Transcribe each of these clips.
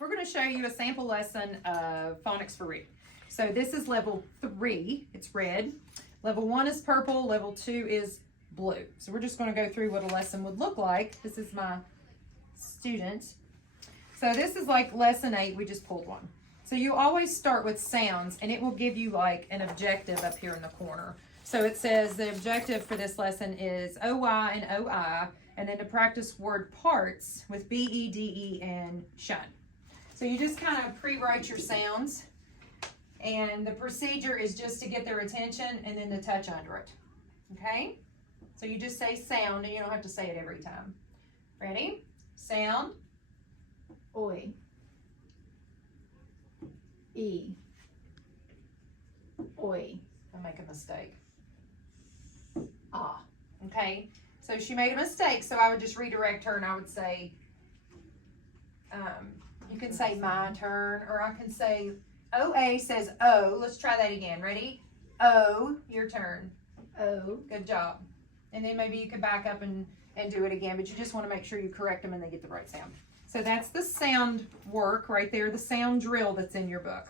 We're going to show you a sample lesson of phonics for reading. So this is level 3, it's red. Level 1 is purple, level 2 is blue. So we're just going to go through what a lesson would look like. This is my student. So this is like lesson 8, we just pulled one. So you always start with sounds, and it will give you like an objective up here in the corner. So it says the objective for this lesson is OY and OI, and then to practice word parts with BE, DE, and shun. So you just kind of pre-write your sounds, and the procedure is just to get their attention and then to touch under it. Okay? So you just say sound, and you don't have to say it every time. Ready? Sound. Oi. E. Oi. I make a mistake. Ah. Okay? So she made a mistake, so I would just redirect her and I would say, you can say my turn, or I can say, OA says O. Let's try that again. Ready? O, your turn. O. Good job. And then maybe you can back up and do it again, but you just want to make sure you correct them and they get the right sound. So that's the sound work right there, the sound drill that's in your book.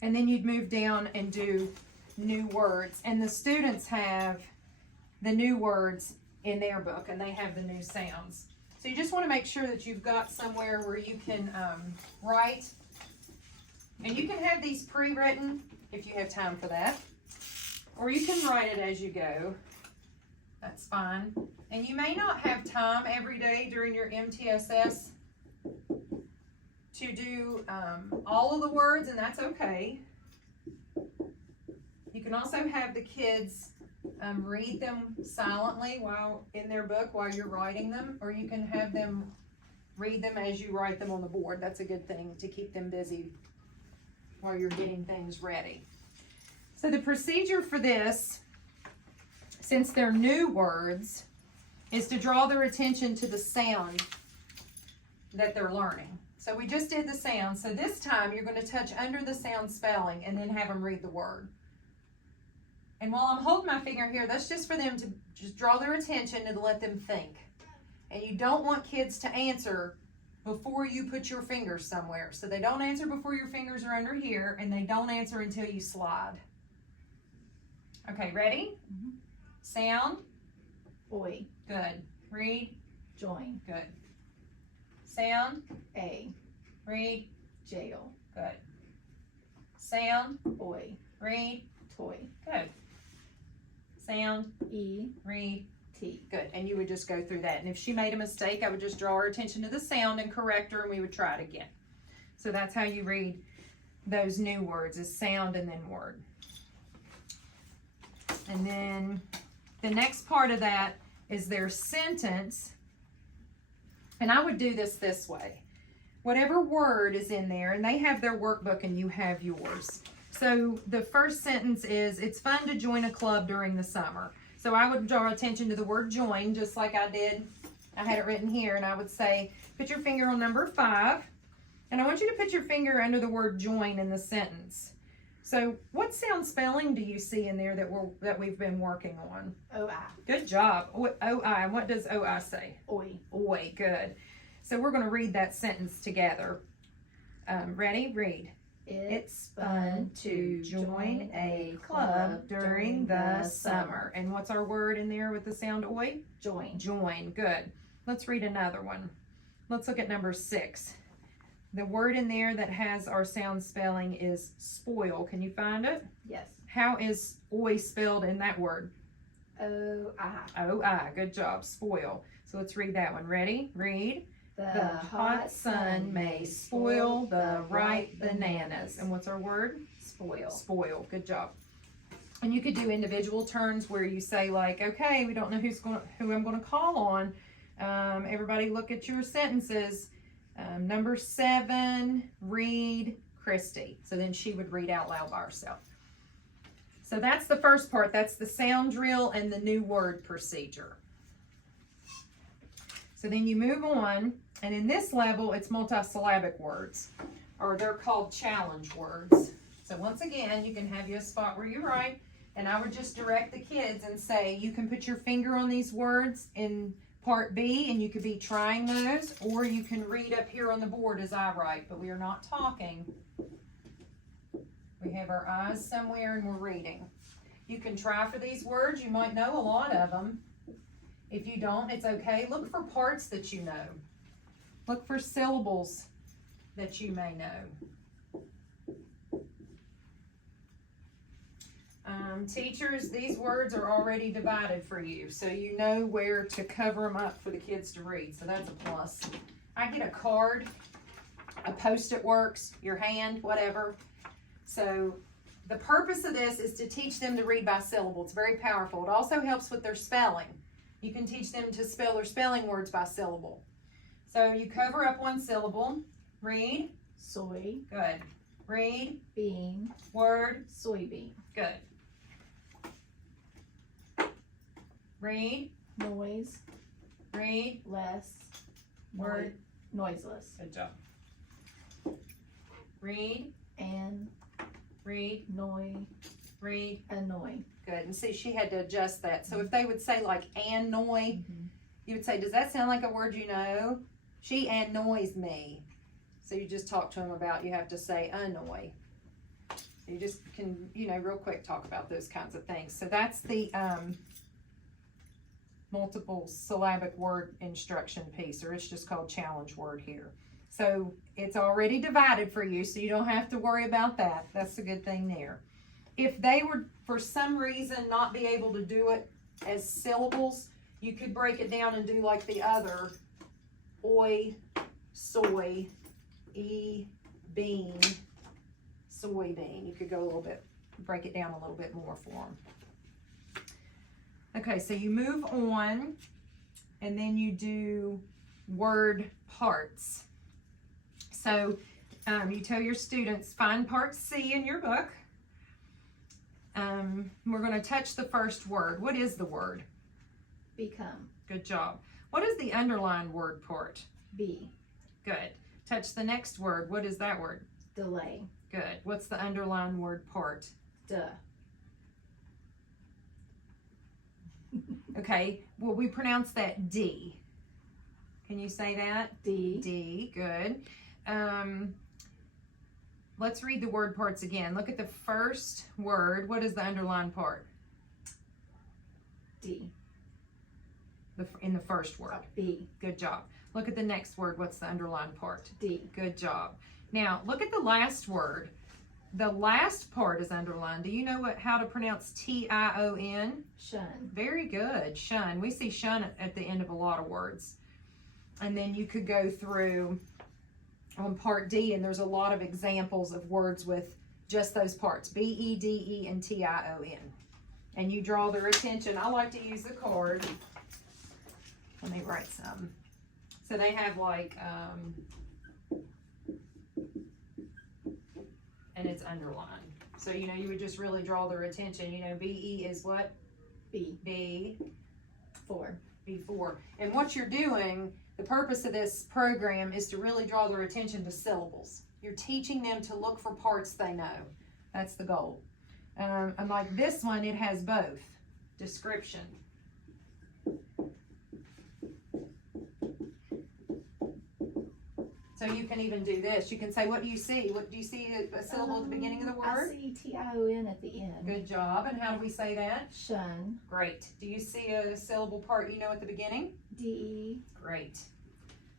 And then you'd move down and do new words. And the students have the new words in their book, and they have the new sounds. So you just want to make sure that you've got somewhere where you can write. And you can have these pre-written if you have time for that. Or you can write it as you go. That's fine. And you may not have time every day during your MTSS to do all of the words, and that's okay. You can also have the kids read them silently while in their book while you're writing them, or you can have them read them as you write them on the board. That's a good thing to keep them busy while you're getting things ready. So the procedure for this, since they're new words, is to draw their attention to the sound that they're learning. So we just did the sound. So this time you're going to touch under the sound spelling and then have them read the word. And while I'm holding my finger here, that's just for them to just draw their attention and let them think. And you don't want kids to answer before you put your fingers somewhere. So they don't answer before your fingers are under here, and they don't answer until you slide. Okay, ready? Mm-hmm. Sound. Oi. Good. Read. Join. Good. Sound. A. Read. Jail. Good. Sound. Oi. Read. Toy. Good. Sound. E. Read. T. Good. And you would just go through that. And if she made a mistake, I would just draw her attention to the sound and correct her, and we would try it again. So that's how you read those new words, is sound and then word. And then the next part of that is their sentence. And I would do this way. Whatever word is in there, and they have their workbook and you have yours. So the first sentence is, it's fun to join a club during the summer. So I would draw attention to the word join, just like I did. I had it written here, and I would say, put your finger on number 5. And I want you to put your finger under the word join in the sentence. So what sound spelling do you see in there that we've been working on? O-I. Good job. O-I. What does O-I say? Oi. Oi. Good. So we're going to read that sentence together. Ready? Read. It's fun to join a club during the summer. And what's our word in there with the sound oi? Join. Join. Good. Let's read another one. Let's look at number 6. The word in there that has our sound spelling is spoil. Can you find it? Yes. How is oi spelled in that word? O-I. O-I. Good job. Spoil. So let's read that one. Ready? Read. The hot sun may spoil the ripe bananas. And what's our word? Spoil. Spoil. Good job. And you could do individual turns where you say like, okay, we don't know who I'm going to call on. Everybody look at your sentences. Number 7, read Christy. So then she would read out loud by herself. So that's the first part. That's the sound drill and the new word procedure. So then you move on, and in this level, it's multisyllabic words, or they're called challenge words. So once again, you can have you a spot where you write, and I would just direct the kids and say, you can put your finger on these words in part B, and you could be trying those, or you can read up here on the board as I write, but we are not talking. We have our eyes somewhere and we're reading. You can try for these words. You might know a lot of them. If you don't, it's okay. Look for parts that you know. Look for syllables that you may know. Teachers, these words are already divided for you, so you know where to cover them up for the kids to read, so that's a plus. I get a card, a post-it works, your hand, whatever. So the purpose of this is to teach them to read by syllable. It's very powerful. It also helps with their spelling. You can teach them to spell their spelling words by syllable. So you cover up one syllable. Read. Soy. Good. Read. Bean. Word. Soybean. Good. Read. Noise. Read. Less. Word. Noiseless. Good job. Read. And. Read. Noi. Read. Annoy. Good. And see, she had to adjust that. So if they would say like annoy, you would say, does that sound like a word you know? She annoys me. So you just talk to them about, you have to say annoy. You just can, you know, real quick talk about those kinds of things. So that's the multiple syllabic word instruction piece, or it's just called challenge word here. So it's already divided for you, so you don't have to worry about that. That's a good thing there. If they were, for some reason, not be able to do it as syllables, you could break it down and do like the other, oi, soy, bean, soybean. You could go a little bit, break it down a little bit more for them. Okay, so you move on, and then you do word parts. So you tell your students, find part C in your book. We're going to touch the first word. What is the word? Become. Good job. What is the underlined word part? Be. Good. Touch the next word. What is that word? Delay. Good. What's the underlined word part? Duh. Okay. Well, we pronounce that D. Can you say that? D. D. Good. Let's read the word parts again. Look at the first word. What is the underlined part? D. In the first word. B. Good job. Look at the next word. What's the underlined part? D. Good job. Now, look at the last word. The last part is underlined. Do you know how to pronounce T-I-O-N? Shun. Very good. Shun. We see shun at the end of a lot of words. And then you could go through on part D, and there's a lot of examples of words with just those parts, B-E-D-E and T-I-O-N. And you draw their attention. I like to use the card. Let me write some. So they have like, and it's underlined. So, you know, you would just really draw their attention. You know, B-E is what? B. B. 4. B4. And what you're doing, the purpose of this program is to really draw their attention to syllables. You're teaching them to look for parts they know. That's the goal. And like this one, it has both. Description. So you can even do this. You can say, what do you see? What do you see a syllable at the beginning of the I word? see T-I-O-N at the end. Good job. And how do we say that? Shun. Great. Do you see a syllable part you know at the beginning? D. Great.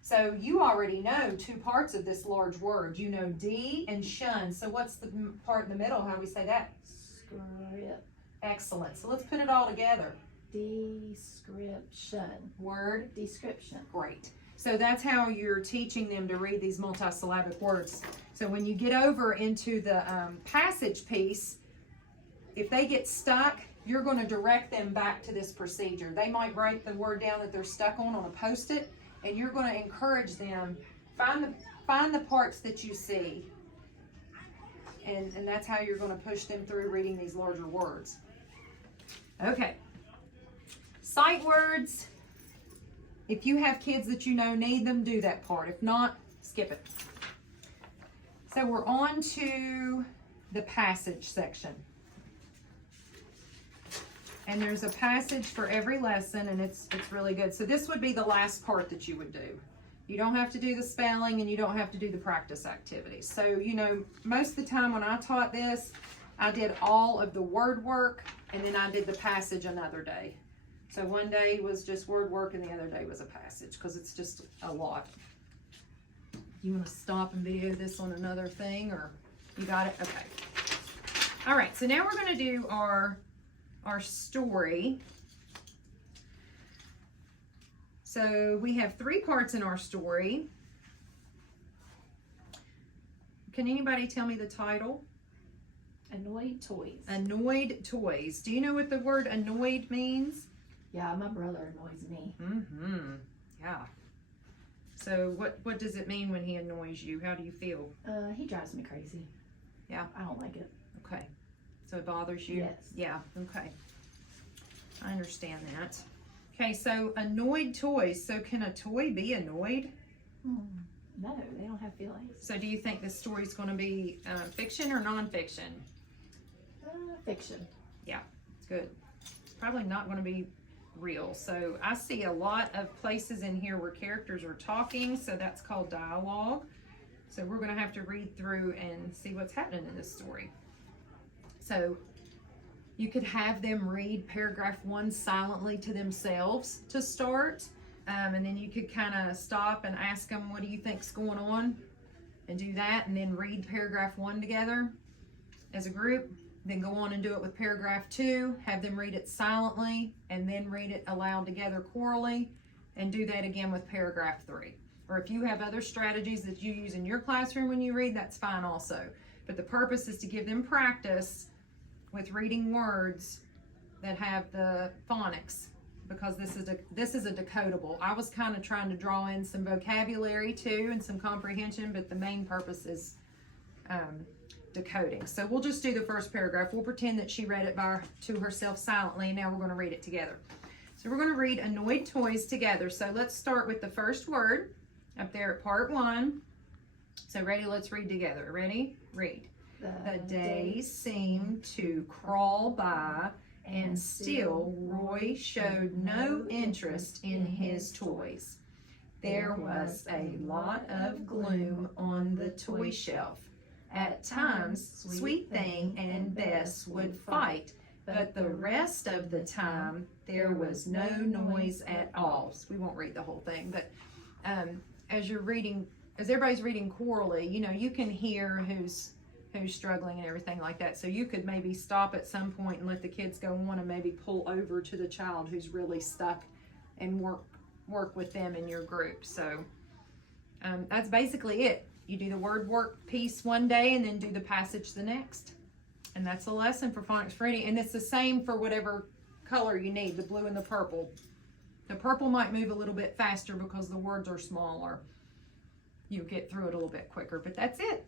So you already know two parts of this large word. You know D and shun. So what's the part in the middle? How do we say that? Script. Excellent. So let's put it all together. Description. Word. Description. Great. So that's how you're teaching them to read these multisyllabic words. So when you get over into the passage piece, if they get stuck, you're going to direct them back to this procedure. They might write the word down that they're stuck on a post-it, and you're going to encourage them, find the parts that you see. And that's how you're going to push them through reading these larger words. Okay. Sight words. If you have kids that you know need them, do that part. If not, skip it. So we're on to the passage section. And there's a passage for every lesson, and it's really good. So this would be the last part that you would do. You don't have to do the spelling, and you don't have to do the practice activities. So, you know, most of the time when I taught this, I did all of the word work, and then I did the passage another day. So one day was just word work, and the other day was a passage, because it's just a lot. You want to stop and video this on another thing, or you got it? Okay. All right, so now we're going to do our story. So we have 3 parts in our story. Can anybody tell me the title? Annoyed toys. Annoyed toys. Do you know what the word annoyed means? Yeah, my brother annoys me. Mm-hmm. Yeah. So what does it mean when he annoys you? How do you feel? He drives me crazy. Yeah. I don't like it. Okay. So it bothers you? Yes. Yeah. Okay. I understand that. Okay, so annoyed toys. So can a toy be annoyed? No, they don't have feelings. So do you think this story is going to be fiction or nonfiction? Fiction. Yeah, good. It's probably not going to be real. So I see a lot of places in here where characters are talking, so that's called dialogue. So we're going to have to read through and see what's happening in this story. So you could have them read paragraph 1 silently to themselves to start. And then you could kind of stop and ask them, what do you think's going on? And do that, and then read paragraph 1 together as a group. Then go on and do it with paragraph 2. Have them read it silently, and then read it aloud together chorally, and do that again with paragraph 3. Or if you have other strategies that you use in your classroom when you read, that's fine also. But the purpose is to give them practice with reading words that have the phonics, because this is a decodable. I was kind of trying to draw in some vocabulary too and some comprehension, but the main purpose is decoding. So we'll just do the first paragraph. We'll pretend that she read it to herself silently, and now we're going to read it together. So we're going to read annoyed toys together. So let's start with the first word up there at part 1. So ready? Let's read together. Ready? Read. The days seemed to crawl by, and still Roy showed no interest in his toys. There was a lot of gloom on the toy shelf. At times, Sweet Thing and Bess would fight, but the rest of the time, there was no noise at all. So we won't read the whole thing, but as everybody's reading chorally, you know, you can hear who's struggling and everything like that. So you could maybe stop at some point and let the kids go on and maybe pull over to the child who's really stuck and work with them in your group. So that's basically it. You do the word work piece one day and then do the passage the next. And that's a lesson for Phonics for Reading. And it's the same for whatever color you need, the blue and the purple. The purple might move a little bit faster because the words are smaller. You get through it a little bit quicker, but that's it.